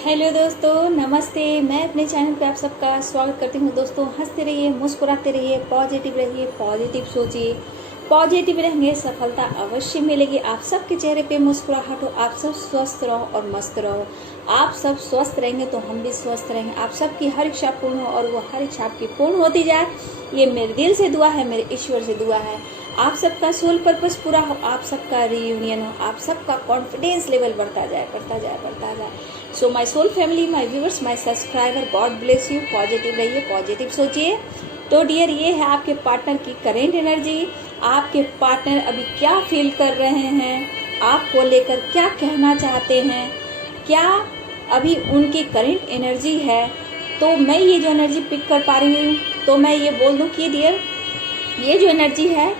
Hello दोस्तों, नमस्ते। मैं अपने चैनल पे आप सबका स्वागत करती हूँ। दोस्तों, हंसते रहिए, मुस्कुराते रहिए, पॉजिटिव रहिए, पॉजिटिव सोचिए। पॉजिटिव रहेंगे, सफलता अवश्य मिलेगी। आप सबके चेहरे पे मुस्कुराहट हो, आप सब स्वस्थ रहो और मस्त रहो। आप सब स्वस्थ रहेंगे तो हम भी स्वस्थ रहेंगे। आप सबकी हर इच्छा पूर्ण हो और वो हर इच्छा आपकी पूर्ण होती जाए, ये मेरे दिल से दुआ है, मेरे ईश्वर से दुआ है। आप सबका सोल पर्पस पूरा हो, आप सबका रियूनियन हो, आप सबका कॉन्फिडेंस लेवल बढ़ता जाए, बढ़ता जाए, बढ़ता जाए। So my soul family, my viewers, my subscriber, god bless you. Positive रहिए, पॉजिटिव सोचिए। तो डियर, ये है आपके पार्टनर की करेंट एनर्जी। आपके पार्टनर अभी क्या फील कर रहे हैं, आपको लेकर क्या कहना चाहते हैं, क्या अभी उनकी करेंट एनर्जी है। तो मैं ये जो एनर्जी पिक कर पा रही हूँ, तो मैं ये बोल दूँ कि डियर, ये जो एनर्जी है,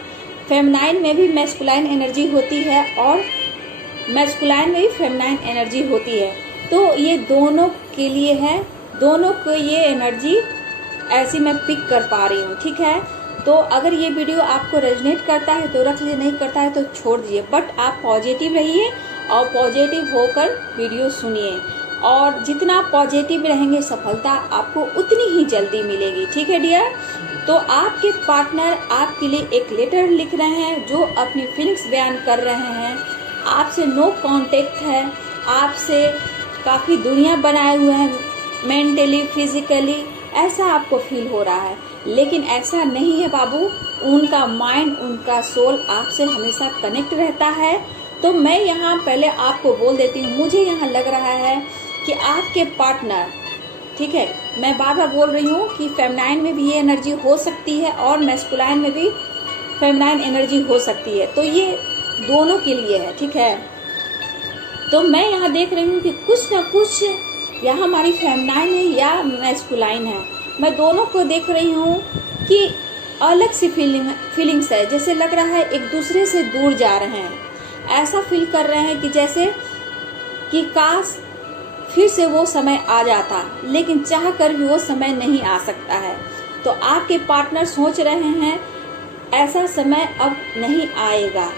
फेमिनाइन में भी मैस्कुलाइन एनर्जी होती है और मैस्कुलाइन में भी फेमिनाइन एनर्जी होती है। तो ये दोनों के लिए है, दोनों को ये एनर्जी ऐसी मैं पिक कर पा रही हूँ। ठीक है, तो अगर ये वीडियो आपको रेजोनेट करता है तो रख लीजिए, नहीं करता है तो छोड़ दीजिए। बट आप पॉजिटिव रहिए और पॉजिटिव होकर वीडियो सुनिए, और जितना पॉजिटिव रहेंगे सफलता आपको उतनी ही जल्दी मिलेगी। ठीक है डियर। तो आपके पार्टनर आपके लिए एक लेटर लिख रहे हैं, जो अपनी फीलिंग्स बयान कर रहे हैं। आपसे नो कांटेक्ट है, आपसे काफ़ी दूरियां बनाए हुए हैं, मेंटली, फिजिकली, ऐसा आपको फील हो रहा है। लेकिन ऐसा नहीं है बाबू, उनका माइंड, उनका सोल आपसे हमेशा कनेक्ट रहता है। तो मैं यहाँ पहले आपको बोल देती हूँ, मुझे यहाँ लग रहा है कि आपके पार्टनर, ठीक है, मैं बार बार बोल रही हूँ कि फेमिनाइन में भी ये एनर्जी हो सकती है और मैस्कुलाइन में भी फेमिनाइन एनर्जी हो सकती है। तो ये दोनों के लिए है। ठीक है, तो मैं यहाँ देख रही हूँ कि कुछ ना कुछ या हमारी फेमिनाइन है या मैस्कुलाइन है। मैं दोनों को देख रही हूँ कि अलग सी फीलिंग्स है, जैसे लग रहा है एक दूसरे से दूर जा रहे हैं। ऐसा फील कर रहे हैं कि जैसे कि काश फिर से वो समय आ जाता, लेकिन चाह कर भी वो समय नहीं आ सकता है। तो आपके पार्टनर सोच रहे हैं ऐसा समय अब नहीं आएगा,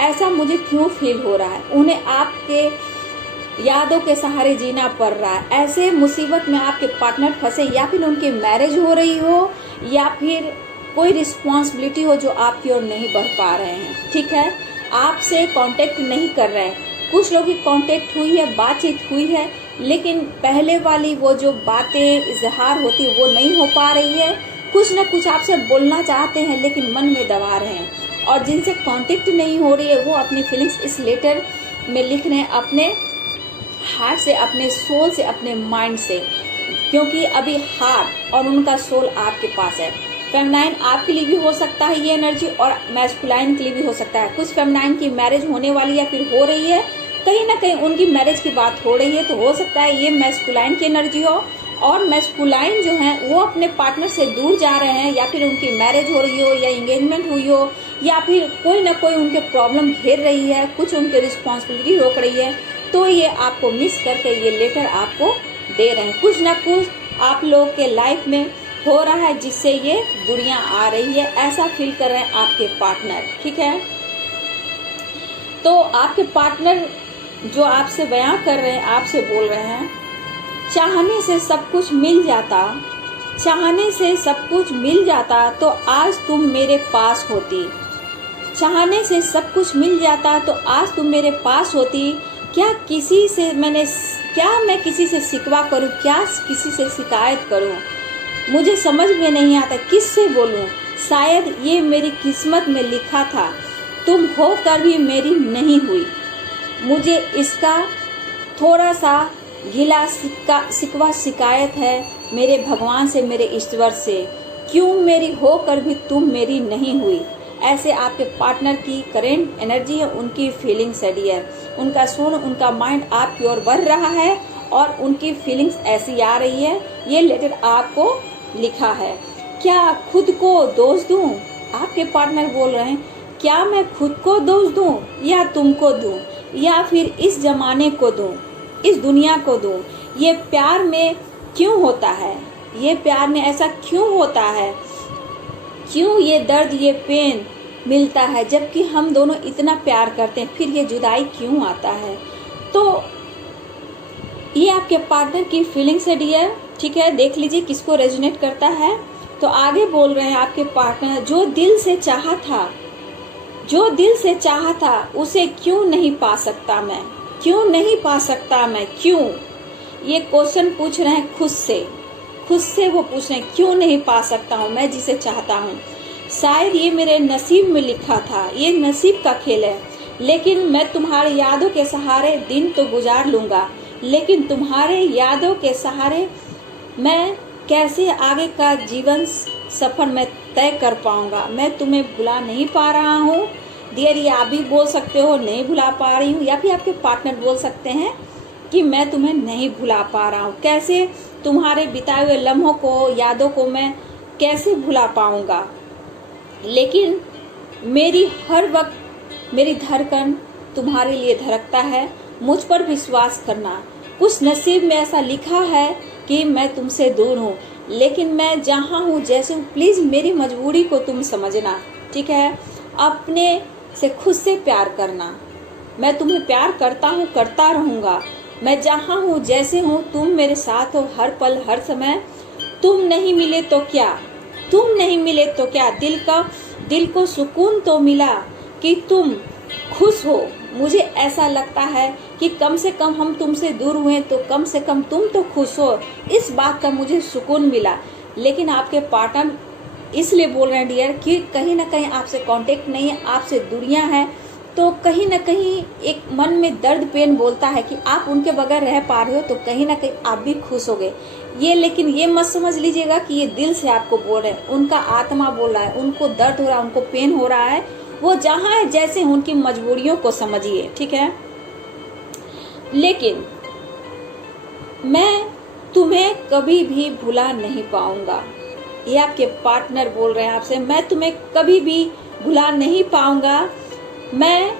ऐसा मुझे क्यों फील हो रहा है। उन्हें आपके यादों के सहारे जीना पड़ रहा है। ऐसे मुसीबत में आपके पार्टनर फंसे, या फिर उनकी मैरिज हो रही हो, या फिर कोई रिस्पॉन्सिबिलिटी हो जो आपकी ओर नहीं बढ़ पा रहे हैं। ठीक है, आपसे कांटेक्ट नहीं कर रहे हैं। कुछ लोग की कांटेक्ट हुई है, बातचीत हुई है, लेकिन पहले वाली वो जो बातें इजहार होती है वो नहीं हो पा रही है। कुछ ना कुछ आपसे बोलना चाहते हैं लेकिन मन में दबा रहे हैं। और जिनसे कांटेक्ट नहीं हो रही है वो अपनी फीलिंग्स इस लेटर में लिख रहे हैं, अपने हार्ट से, अपने सोल से, अपने माइंड से, क्योंकि अभी हार्ट और उनका सोल आपके पास है। फेमिनाइन आपके लिए भी हो सकता है ये एनर्जी, और मैस्कुलाइन के लिए भी हो सकता है। कुछ फेमिनाइन की मैरिज होने वाली या फिर हो रही है, कहीं ना कहीं उनकी मैरिज की बात हो रही है, तो हो सकता है ये मैस्कुलाइन की एनर्जी हो। और मैस्कुलाइन जो है वो अपने पार्टनर से दूर जा रहे हैं, या फिर उनकी मैरिज हो रही हो, या एंगेजमेंट हुई हो, या फिर कोई ना कोई उनके प्रॉब्लम घेर रही है, कुछ उनके रिस्पॉन्सिबिलिटी रोक रही है। तो ये आपको मिस करके ये लेटर आपको दे रहे हैं। कुछ ना कुछ आप लोग के लाइफ में हो रहा है जिससे ये दूरियां आ रही है, ऐसा फील कर रहे हैं आपके पार्टनर। ठीक है, तो आपके पार्टनर जो आपसे बयां कर रहे हैं, आपसे बोल रहे हैं, चाहने से सब कुछ मिल जाता, चाहने से सब कुछ मिल जाता तो आज तुम मेरे पास होती। चाहने से सब कुछ मिल जाता तो आज तुम मेरे पास होती। क्या मैं किसी से शिकवा करूं, क्या किसी से शिकायत करूं, मुझे समझ में नहीं आता किससे बोलूं। शायद ये मेरी किस्मत में लिखा था, तुम होकर भी मेरी नहीं हुई। मुझे इसका थोड़ा सा गिला शिकवा शिकायत है मेरे भगवान से, मेरे ईश्वर से, क्यों मेरी होकर भी तुम मेरी नहीं हुई। ऐसे आपके पार्टनर की करेंट एनर्जी है, उनकी फीलिंग्स है डियर। उनका सोल, उनका माइंड आपकी ओर बढ़ रहा है और उनकी फीलिंग्स ऐसी आ रही है। ये लेटर आपको लिखा है। क्या खुद को दोष दूं? आपके पार्टनर बोल रहे हैं, क्या मैं खुद को दोष दूं, या तुमको दूं, या फिर इस जमाने को दूं, इस दुनिया को दूं। ये प्यार में क्यों होता है, ये प्यार में ऐसा क्यों होता है, क्यों ये दर्द, ये पेन मिलता है, जबकि हम दोनों इतना प्यार करते हैं, फिर ये जुदाई क्यों आता है। तो ये आपके पार्टनर की फीलिंग्स है डियर, ठीक है। देख लीजिए किसको रेजोनेट करता है। तो आगे बोल रहे हैं आपके पार्टनर, जो दिल से चाहा था, जो दिल से चाहा था उसे क्यों नहीं पा सकता मैं, क्यों नहीं पा सकता मैं, क्यों? ये क्वेश्चन पूछ रहे हैं खुद से वो पूछ रहे हैं क्यों नहीं पा सकता हूँ मैं जिसे चाहता हूँ। शायद ये मेरे नसीब में लिखा था, ये नसीब का खेल है। लेकिन मैं तुम्हारे यादों के सहारे दिन तो गुजार लूंगा, लेकिन तुम्हारे यादों के सहारे मैं कैसे आगे का जीवन सफर में तय कर पाऊंगा। मैं तुम्हें भुला नहीं पा रहा हूँ डियर। ये आप भी बोल सकते हो नहीं भुला पा रही हूँ, या फिर आपके पार्टनर बोल सकते हैं कि मैं तुम्हें नहीं भुला पा रहा हूँ। कैसे तुम्हारे बिताए हुए लम्हों को, यादों को मैं कैसे भुला पाऊंगा। लेकिन मेरी हर वक्त मेरी धड़कन तुम्हारे लिए धड़कता है। मुझ पर विश्वास करना, कुछ नसीब में ऐसा लिखा है कि मैं तुमसे दूर हूँ, लेकिन मैं जहाँ हूँ जैसे हूँ, प्लीज़ मेरी मजबूरी को तुम समझना, ठीक है। अपने से खुद से प्यार करना। मैं तुम्हें प्यार करता हूँ, करता रहूँगा। मैं जहाँ हूँ जैसे हूँ, तुम मेरे साथ हो हर पल हर समय। तुम नहीं मिले तो क्या, तुम नहीं मिले तो क्या, दिल को सुकून तो मिला कि तुम खुश हो। मुझे ऐसा लगता है कि कम से कम हम तुमसे दूर हुए तो कम से कम तुम तो खुश हो, इस बात का मुझे सुकून मिला। लेकिन आपके पार्टनर इसलिए बोल रहे हैं डियर कि कहीं ना कहीं आपसे कांटेक्ट नहीं है, आपसे दूरियां हैं, तो कहीं ना कहीं एक मन में दर्द पेन बोलता है कि आप उनके बगैर रह पा रहे हो तो कहीं ना कहीं आप भी खुश होगे। ये लेकिन ये मत समझ लीजिएगा कि ये दिल से आपको बोल रहे हैं, उनका आत्मा बोल रहा है, उनको दर्द हो रहा है, उनको पेन हो रहा है। वो जहाँ है जैसे उनकी मजबूरियों को समझिए, ठीक है। लेकिन मैं तुम्हें कभी भी भुला नहीं पाऊंगा। ये आपके पार्टनर बोल रहे हैं आपसे, मैं तुम्हें कभी भी भुला नहीं पाऊंगा। मैं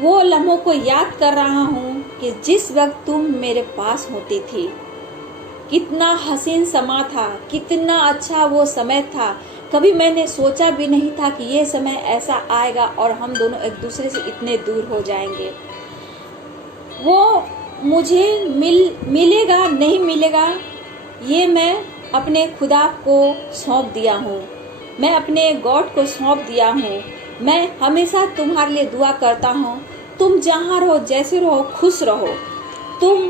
वो लम्हों को याद कर रहा हूँ कि जिस वक्त तुम मेरे पास होती थी। कितना हसीन समा था, कितना अच्छा वो समय था। कभी मैंने सोचा भी नहीं था कि ये समय ऐसा आएगा और हम दोनों एक दूसरे से इतने दूर हो जाएंगे। वो मुझे मिलेगा नहीं मिलेगा, ये मैं अपने खुदा को सौंप दिया हूँ, मैं अपने गॉड को सौंप दिया हूँ। मैं हमेशा तुम्हारे लिए दुआ करता हूँ, तुम जहाँ रहो जैसे रहो खुश रहो। तुम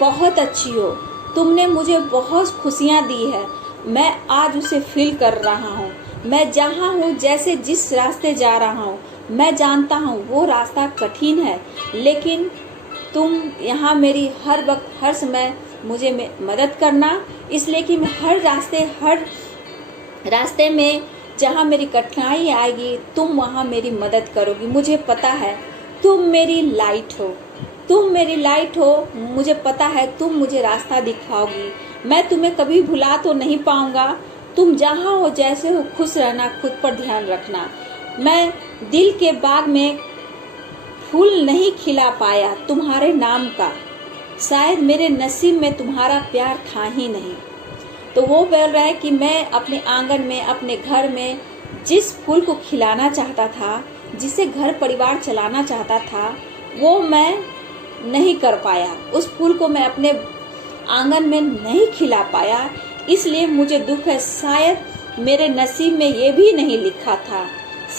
बहुत अच्छी हो, तुमने मुझे बहुत खुशियाँ दी है, मैं आज उसे फील कर रहा हूँ। मैं जहाँ हूँ जैसे जिस रास्ते जा रहा हूँ, मैं जानता हूँ वो रास्ता कठिन है, लेकिन तुम यहाँ मेरी हर वक्त हर समय मुझे मदद करना, इसलिए कि मैं हर रास्ते में जहाँ मेरी कठिनाई आएगी तुम वहाँ मेरी मदद करोगी। मुझे पता है तुम मेरी लाइट हो, तुम मेरी लाइट हो। मुझे पता है तुम मुझे रास्ता दिखाओगी। मैं तुम्हें कभी भुला तो नहीं पाऊंगा। तुम जहाँ हो जैसे हो खुश रहना, खुद पर ध्यान रखना। मैं दिल के बाग में फूल नहीं खिला पाया तुम्हारे नाम का, शायद मेरे नसीब में तुम्हारा प्यार था ही नहीं। तो वो बोल रहा है कि मैं अपने आंगन में, अपने घर में जिस फूल को खिलाना चाहता था, जिसे घर परिवार चलाना चाहता था, वो मैं नहीं कर पाया। उस फूल को मैं अपने आंगन में नहीं खिला पाया, इसलिए मुझे दुख है। शायद मेरे नसीब में ये भी नहीं लिखा था,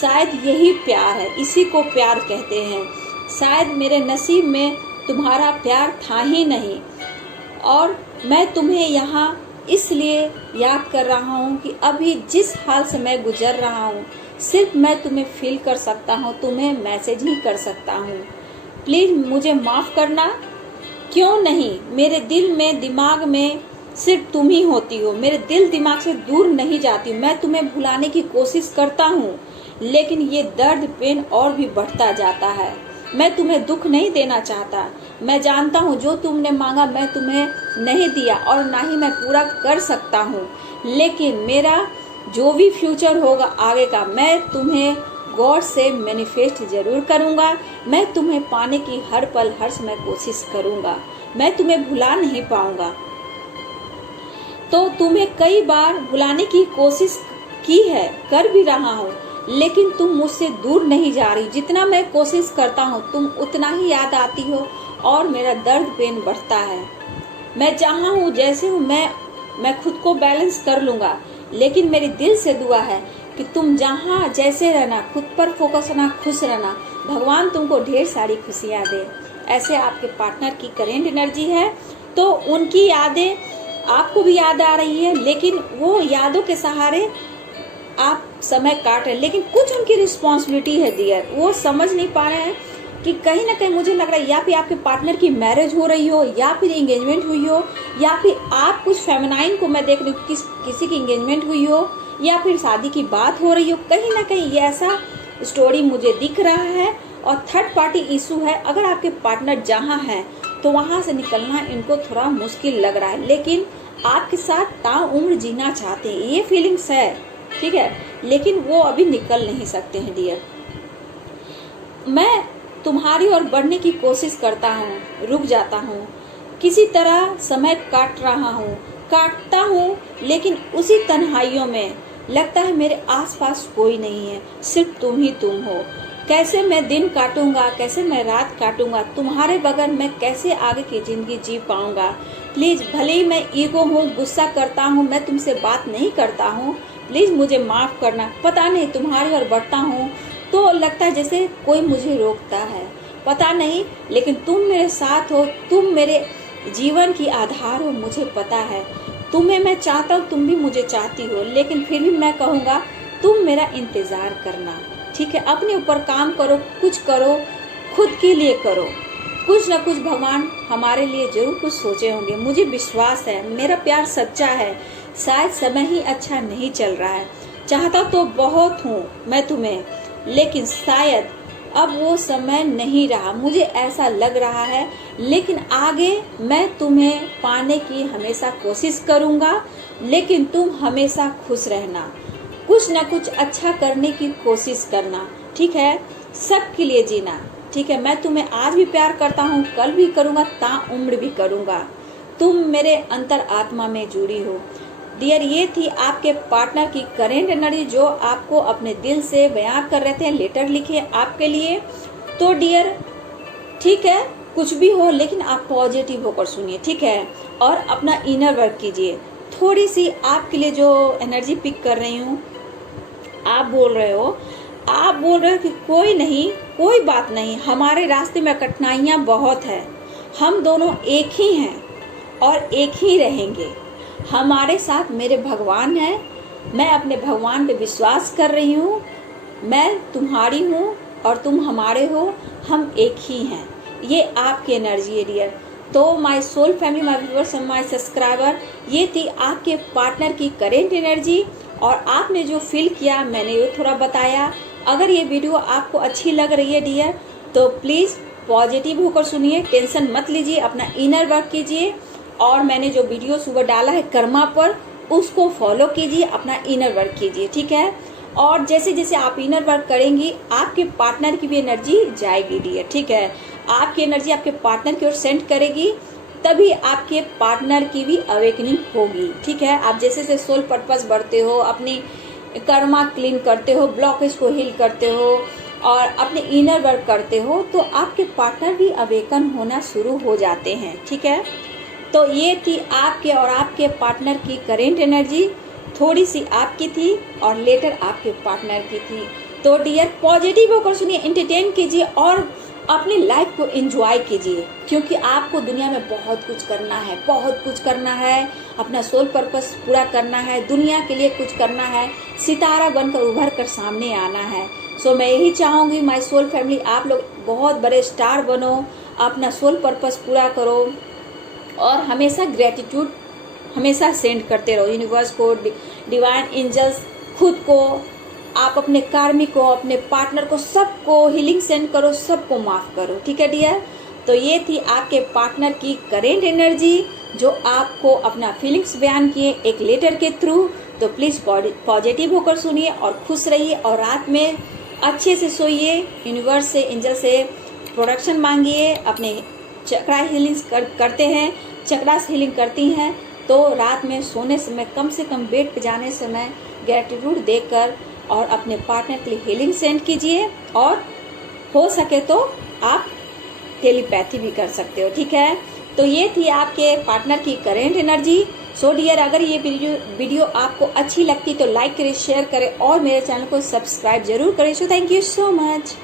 शायद यही प्यार है, इसी को प्यार कहते हैं। शायद मेरे नसीब में तुम्हारा प्यार था ही नहीं, और मैं तुम्हें यहाँ इसलिए याद कर रहा हूँ कि अभी जिस हाल से मैं गुजर रहा हूँ सिर्फ मैं तुम्हें फील कर सकता हूँ, तुम्हें मैसेज ही कर सकता हूँ। प्लीज़ मुझे माफ़ करना। क्यों नहीं, मेरे दिल में दिमाग में सिर्फ तुम ही होती हो। मेरे दिल दिमाग से दूर नहीं जाती। मैं तुम्हें भुलाने की कोशिश करता हूँ, लेकिन ये दर्द पेन और भी बढ़ता जाता है। मैं तुम्हें दुख नहीं देना चाहता। मैं जानता हूँ जो तुमने मांगा मैं तुम्हें नहीं दिया और ना ही मैं पूरा कर सकता हूँ, लेकिन मेरा जो भी फ्यूचर होगा आगे का, मैं तुम्हें गॉड से मैनिफेस्ट जरूर करूँगा। मैं तुम्हें पाने की हर पल हर समय कोशिश करूँगा। मैं तुम्हें भुला नहीं पाऊँगा। तो तुम्हें कई बार भुलाने की कोशिश की है, कर भी रहा हूँ, लेकिन तुम मुझसे दूर नहीं जा रही। जितना मैं कोशिश करता हूँ तुम उतना ही याद आती हो और मेरा दर्द पेन बढ़ता है। मैं जहाँ हूँ जैसे हूँ मैं खुद को बैलेंस कर लूँगा, लेकिन मेरी दिल से दुआ है कि तुम जहाँ जैसे रहना, खुद पर फोकस रहना, खुश रहना। भगवान तुमको ढेर सारी खुशियाँ दे। ऐसे आपके पार्टनर की करेंट एनर्जी है, तो उनकी यादें आपको भी याद आ रही है, लेकिन वो यादों के सहारे आप समय काट रहे हैं। लेकिन कुछ उनकी रिस्पॉन्सिबिलिटी है डियर, वो समझ नहीं पा रहे हैं कि कहीं ना कहीं मुझे लग रहा है या फिर आपके पार्टनर की मैरिज हो रही हो, या फिर एंगेजमेंट हुई हो, या फिर आप कुछ फेमिनाइन को मैं देख रही हूँ किसी की एंगेजमेंट हुई हो, या फिर शादी की बात हो रही हो। कहीं ना कहीं ये ऐसा स्टोरी मुझे दिख रहा है। और थर्ड पार्टी इशू है। अगर आपके पार्टनर जहाँ है तो वहाँ से निकलना इनको थोड़ा मुश्किल लग रहा है, लेकिन आपके साथ ताउम्र जीना चाहते हैं, ये फीलिंग्स है, ठीक है, लेकिन वो अभी निकल नहीं सकते हैं डियर। मैं तुम्हारी ओर बढ़ने की कोशिश करता हूँ, रुक जाता हूँ, किसी तरह समय काटता हूँ, लेकिन उसी तन्हाइयों में लगता है मेरे आसपास कोई नहीं है, सिर्फ तुम ही तुम हो। कैसे मैं दिन काटूंगा, कैसे मैं रात काटूंगा, तुम्हारे बगैर मैं कैसे आगे की जिंदगी जी पाऊंगा। प्लीज, भले ही मैं ईगो हूँ, गुस्सा करता हूँ, मैं तुमसे बात नहीं करता हूँ, प्लीज मुझे माफ करना। पता नहीं तुम्हारी ओर बढ़ता हूँ तो लगता है जैसे कोई मुझे रोकता है, पता नहीं, लेकिन तुम मेरे साथ हो, तुम मेरे जीवन की आधार हो, मुझे पता है। तुम्हें मैं चाहता हूँ, तुम भी मुझे चाहती हो, लेकिन फिर भी मैं कहूँगा तुम मेरा इंतजार करना, ठीक है। अपने ऊपर काम करो, कुछ करो, खुद के लिए करो, कुछ न कुछ भगवान हमारे लिए जरूर कुछ सोचे होंगे। मुझे विश्वास है, मेरा प्यार सच्चा है। शायद समय ही अच्छा नहीं चल रहा है, चाहता तो बहुत हूँ मैं तुम्हें, लेकिन शायद अब वो समय नहीं रहा, मुझे ऐसा लग रहा है। लेकिन आगे मैं तुम्हें पाने की हमेशा कोशिश करूँगा, लेकिन तुम हमेशा खुश रहना, कुछ न कुछ अच्छा करने की कोशिश करना, ठीक है, सबके लिए जीना, ठीक है। मैं तुम्हें आज भी प्यार करता हूँ, कल भी करूँगा, ताउम्र भी करूँगा। तुम मेरे अंतर आत्मा में जुड़ी हो डियर। ये थी आपके पार्टनर की करेंट एनर्जी जो आपको अपने दिल से बयान कर रहे थे, लेटर लिखे आपके लिए। तो डियर, ठीक है, कुछ भी हो, लेकिन आप पॉजिटिव होकर सुनिए, ठीक है, और अपना इनर वर्क कीजिए। थोड़ी सी आपके लिए जो एनर्जी पिक कर रही हूँ, आप बोल रहे हो कि कोई नहीं, कोई बात नहीं, हमारे रास्ते में कठिनाइयाँ बहुत है, हम दोनों एक ही हैं और एक ही रहेंगे। हमारे साथ मेरे भगवान हैं, मैं अपने भगवान पे विश्वास कर रही हूँ, मैं तुम्हारी हूँ और तुम हमारे हो, हम एक ही हैं। ये आपकी एनर्जी है डियर। तो my soul family, my viewers and my subscriber, ये थी आपके पार्टनर की करेंट एनर्जी, और आपने जो फील किया मैंने ये थोड़ा बताया। अगर ये वीडियो आपको अच्छी लग रही है डियर, तो प्लीज़ पॉजिटिव होकर सुनिए, टेंशन मत लीजिए, अपना इनर वर्क कीजिए, और मैंने जो वीडियो सुबह डाला है कर्मा पर, उसको फॉलो कीजिए, अपना इनर वर्क कीजिए, ठीक है। और जैसे जैसे आप इनर वर्क करेंगी, आपके पार्टनर की भी एनर्जी जाएगी डियर, ठीक है। आपकी एनर्जी आपके पार्टनर की ओर सेंड करेगी, तभी आपके पार्टनर की भी अवेकनिंग होगी, ठीक है। आप जैसे जैसे सोल पर्पस बढ़ते हो, अपनी कर्मा क्लीन करते हो, ब्लॉकेज को हील करते हो और अपने इनर वर्क करते हो, तो आपके पार्टनर भी अवेकन होना शुरू हो जाते हैं, ठीक है। तो ये थी आपके और आपके पार्टनर की करेंट एनर्जी, थोड़ी सी आपकी थी और लेटर आपके पार्टनर की थी। तो डियर, पॉजिटिव होकर सुनिए, एंटरटेन कीजिए और अपनी लाइफ को एंजॉय कीजिए, क्योंकि आपको दुनिया में बहुत कुछ करना है, बहुत कुछ करना है, अपना सोल पर्पस पूरा करना है, दुनिया के लिए कुछ करना है, सितारा बनकर उभर कर सामने आना है। सो मैं यही चाहूँगी माय सोल फैमिली, आप लोग बहुत बड़े स्टार बनो, अपना सोल पर्पस पूरा करो और हमेशा ग्रेटिट्यूड हमेशा सेंड करते रहो यूनिवर्स को, डिवाइन एंजल्स, खुद को, आप अपने कार्मिक को, अपने पार्टनर को, सबको हीलिंग सेंड करो, सबको माफ़ करो, ठीक है डियर। तो ये थी आपके पार्टनर की करेंट एनर्जी जो आपको अपना फीलिंग्स बयान किए एक लेटर के थ्रू। तो प्लीज़ पॉजिटिव होकर सुनिए और खुश रहिए और रात में अच्छे से सोइए, यूनिवर्स से, एंजल से प्रोटेक्शन मांगिए। अपने चक्रा हीलिंग करते हैं, चक्रास हीलिंग करती हैं, तो रात में सोने समय कम से कम बेड पे जाने समय ग्रेटिट्यूड देकर और अपने पार्टनर के लिए हीलिंग सेंड कीजिए। और हो सके तो आप टेलीपैथी भी कर सकते हो, ठीक है। तो ये थी आपके पार्टनर की करेंट एनर्जी। सो डियर, अगर ये वीडियो आपको अच्छी लगती तो लाइक करें, शेयर करें और मेरे चैनल को सब्सक्राइब जरूर करें। So thank you so much.